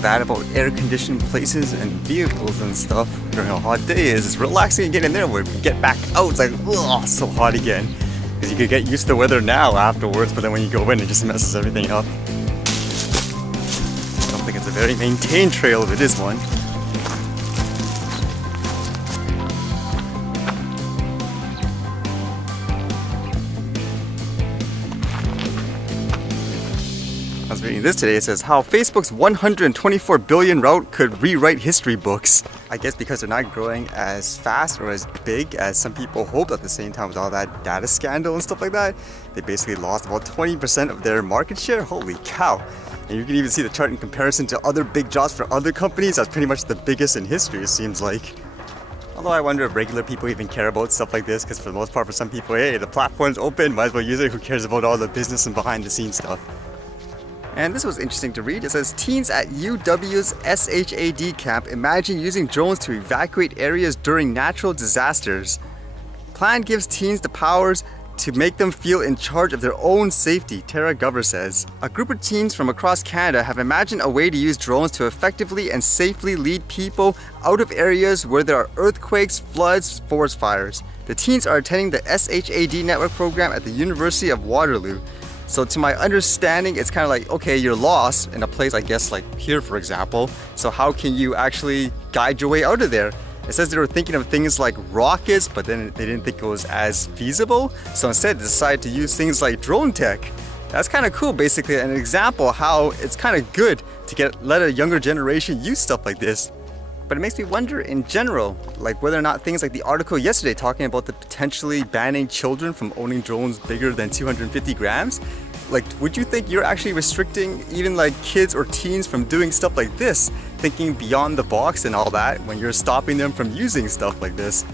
bad about air-conditioned places and vehicles and stuff during a hot day is it's relaxing and get in there. When we get back out, it's like, ugh, so hot again. Because you could get used to the weather now afterwards, but then when you go in, it just messes everything up. I don't think it's a very maintained trail if it is one. I was reading this today. It says how Facebook's 124 billion route could rewrite history books. I guess because they're not growing as fast or as big as some people hoped at the same time with all that data scandal and stuff like that. They basically lost about 20% of their market share. Holy cow. And you can even see the chart in comparison to other big jobs for other companies. That's pretty much the biggest in history, it seems like. Although I wonder if regular people even care about stuff like this, because for the most part for some people, hey, the platform's open, might as well use it. Who cares about all the business and behind the scenes stuff? And this was interesting to read. It says, teens at UW's SHAD camp imagine using drones to evacuate areas during natural disasters. Plan gives teens the powers to make them feel in charge of their own safety, Tara Gover says. A group of teens from across Canada have imagined a way to use drones to effectively and safely lead people out of areas where there are earthquakes, floods, forest fires. The teens are attending the SHAD network program at the University of Waterloo. So to my understanding, it's kind of like, okay, you're lost in a place, I guess, like here, for example. So how can you actually guide your way out of there? It says they were thinking of things like rockets, but then they didn't think it was as feasible. So instead, they decided to use things like drone tech. That's kind of cool, basically, an example how it's kind of good to let a younger generation use stuff like this. But it makes me wonder in general, like whether or not things like the article yesterday talking about the potentially banning children from owning drones bigger than 250 grams. Like, would you think you're actually restricting even like kids or teens from doing stuff like this, thinking beyond the box and all that, when you're stopping them from using stuff like this?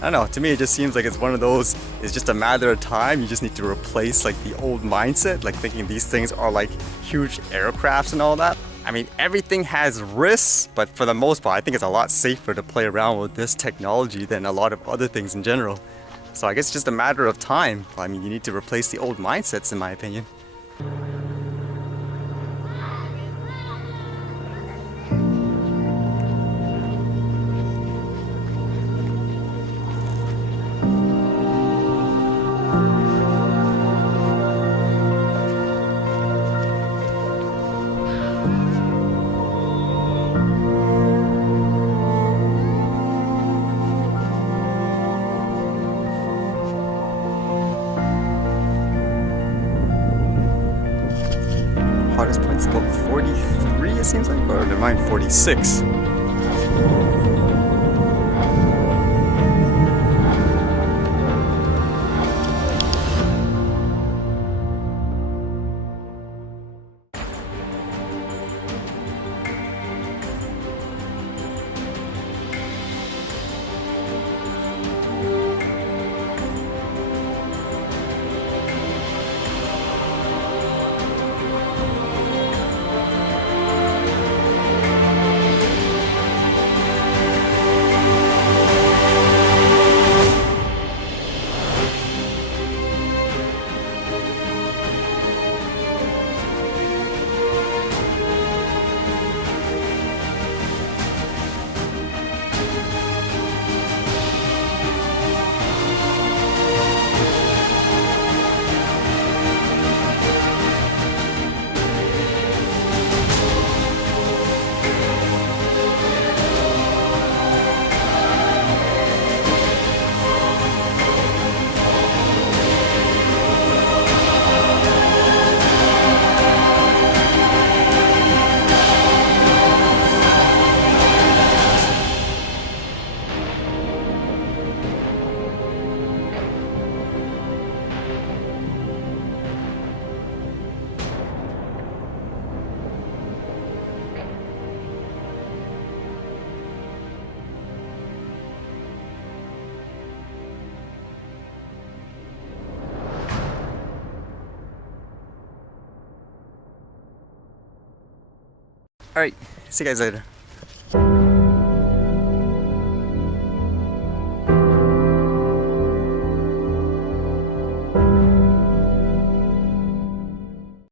I don't know, to me it just seems like it's one of those, it's just a matter of time. You just need to replace like the old mindset, like thinking these things are like huge aircrafts and all that. I mean, everything has risks, but for the most part, I think it's a lot safer to play around with this technology than a lot of other things in general. So I guess it's just a matter of time. I mean, you need to replace the old mindsets, in my opinion. Hottest point's about 43, it seems like, or never mind, 46. Alright, see you guys later.